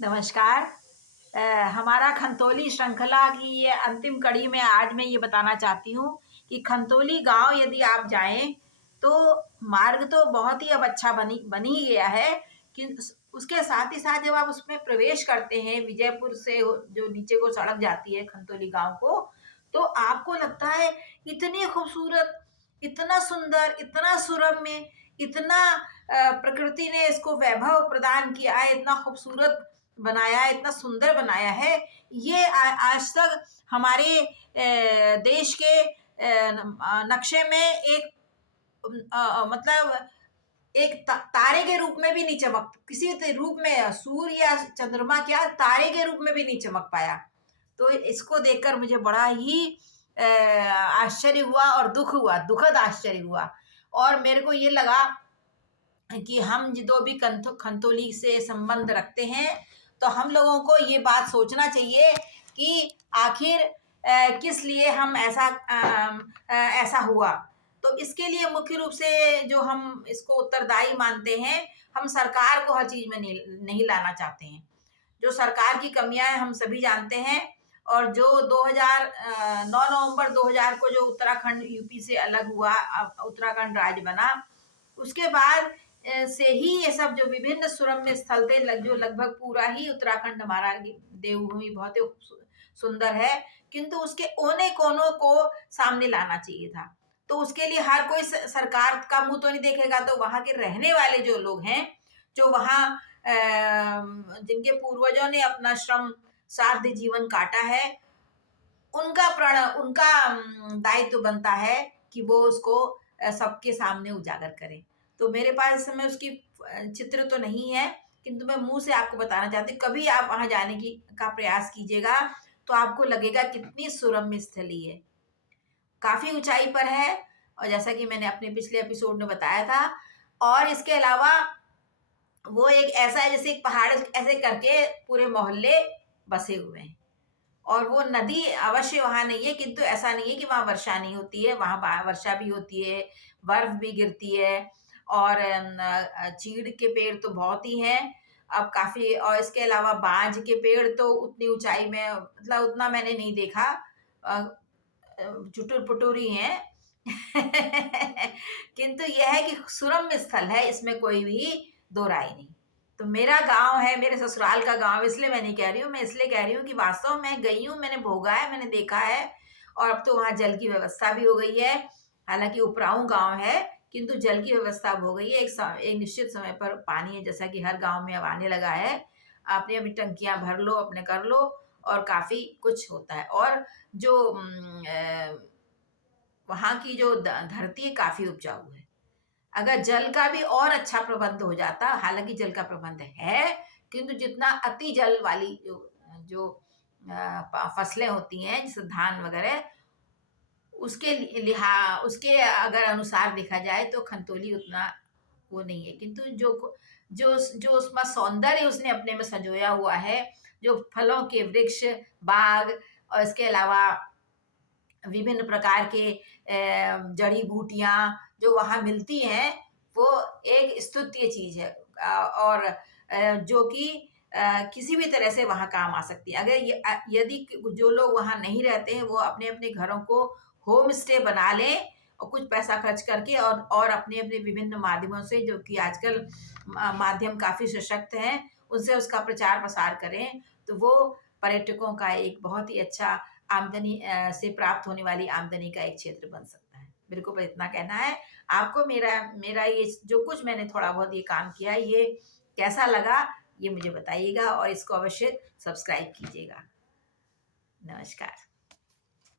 नमस्कार। हमारा खंतौली श्रृंखला की ये अंतिम कड़ी में आज मैं ये बताना चाहती हूँ कि खंतौली गांव यदि आप जाएं तो मार्ग तो बहुत ही अब अच्छा बनी ही गया है कि उसके साथ ही साथ जब आप उसमें प्रवेश करते हैं विजयपुर से जो नीचे को सड़क जाती है खंतौली गांव को, तो आपको लगता है इतनी खूबसूरत, इतना सुंदर, इतना सुरम्य, इतना प्रकृति ने इसको वैभव प्रदान किया है, इतना खूबसूरत बनाया है, इतना सुंदर बनाया है। ये आज तक हमारे देश के नक्शे में एक मतलब एक तारे के रूप में भी नहीं चमक, किसी रूप में सूर्य या चंद्रमा क्या तारे के रूप में भी नहीं चमक पाया। तो इसको देखकर मुझे बड़ा ही आश्चर्य हुआ और दुख हुआ, दुखद आश्चर्य हुआ। और मेरे को ये लगा कि हम जो भी खंतौली से संबंध रखते हैं तो हम लोगों को ये बात सोचना चाहिए कि आखिर किस लिए हम ऐसा हुआ। तो इसके लिए मुख्य रूप से जो हम इसको उत्तरदायी मानते हैं, हम सरकार को हर चीज में नहीं लाना चाहते हैं। जो सरकार की कमियां हैं हम सभी जानते हैं। और जो 9 नवंबर 2000 को जो उत्तराखंड यूपी से अलग हुआ, उत्तराखंड राज्य बना, उसके बाद से ही ये सब जो विभिन्न सुरम्य स्थल थे, जो लगभग पूरा ही उत्तराखंड हमारा देवभूमि बहुत ही सुंदर है, किंतु उसके कोने कोनों को सामने लाना चाहिए था। तो उसके लिए हर कोई सरकार का मुंह तो नहीं देखेगा, तो वहां के रहने वाले जो लोग हैं, जो वहाँ जिनके पूर्वजों ने अपना श्रम साध्य जीवन काटा है, उनका दायित्व बनता है कि वो उसको सबके सामने उजागर करें। तो मेरे पास इस समय उसकी चित्र तो नहीं है, किंतु मैं मुंह से आपको बताना चाहती हूँ, कभी आप वहां जाने की का प्रयास कीजिएगा तो आपको लगेगा कितनी सुरम्य स्थली है। काफी ऊंचाई पर है, और जैसा कि मैंने अपने पिछले एपिसोड में बताया था। और इसके अलावा वो एक ऐसा है जैसे एक पहाड़ ऐसे करके पूरे मोहल्ले बसे हुए हैं। और वो नदी अवश्य वहां नहीं है, किंतु ऐसा नहीं है कि वहां वर्षा नहीं होती है, वहां वर्षा भी होती है, बर्फ भी गिरती है। और चीड़ के पेड़ तो बहुत ही हैं अब काफी। और इसके अलावा बांज के पेड़ तो उतनी ऊंचाई में, मतलब उतना मैंने नहीं देखा, चुटुर पुटुर ही हैं। किंतु यह है कि सुरम्य स्थल है, इसमें कोई भी दो राय नहीं। तो मेरा गांव है, मेरे ससुराल का गांव, इसलिए मैं नहीं कह रही हूँ, मैं इसलिए कह रही हूँ कि वास्तव में गई हूँ, मैंने भोगा है, मैंने देखा है। और अब तो वहां जल की व्यवस्था भी हो गई है। हालांकि उपराऊ गांव है, किंतु जल की व्यवस्था अब हो गई है। एक निश्चित समय पर पानी है, जैसा कि हर गांव में अब आने लगा है। अपनी अपनी टंकियां भर लो, अपने कर लो, और काफी कुछ होता है। और जो वहां की जो धरती है काफी उपजाऊ है। अगर जल का भी और अच्छा प्रबंध हो जाता, हालांकि जल का प्रबंध है, किंतु जितना अति जल वाली जो फसलें होती हैं जैसे धान वगैरह, उसके अगर अनुसार देखा जाए तो खंतौली उतना वो नहीं है। किंतु जो जो जो उसमें सौंदर्य उसने अपने में संजोया हुआ है, जो फलों के वृक्ष, बाग, और इसके अलावा विभिन्न प्रकार के जड़ी बूटियां जो वहां मिलती हैं, वो एक स्तुत्य चीज है। और जो कि किसी भी तरह से वहां काम आ सकती है। अगर यदि जो लोग वहां नहीं रहते हैं वो अपने अपने घरों को होम स्टे बना लें, और कुछ पैसा खर्च करके, और अपने अपने विभिन्न माध्यमों से, जो कि आजकल माध्यम काफी सशक्त हैं, उनसे उसका प्रचार प्रसार करें, तो वो पर्यटकों का एक बहुत ही अच्छा आमदनी से प्राप्त होने वाली आमदनी का एक क्षेत्र बन सकता है। मेरे को बस इतना कहना है। आपको मेरा मेरा ये जो कुछ मैंने थोड़ा बहुत ये काम किया है, ये कैसा लगा ये मुझे बताइएगा, और इसको अवश्य सब्सक्राइब कीजिएगा। नमस्कार।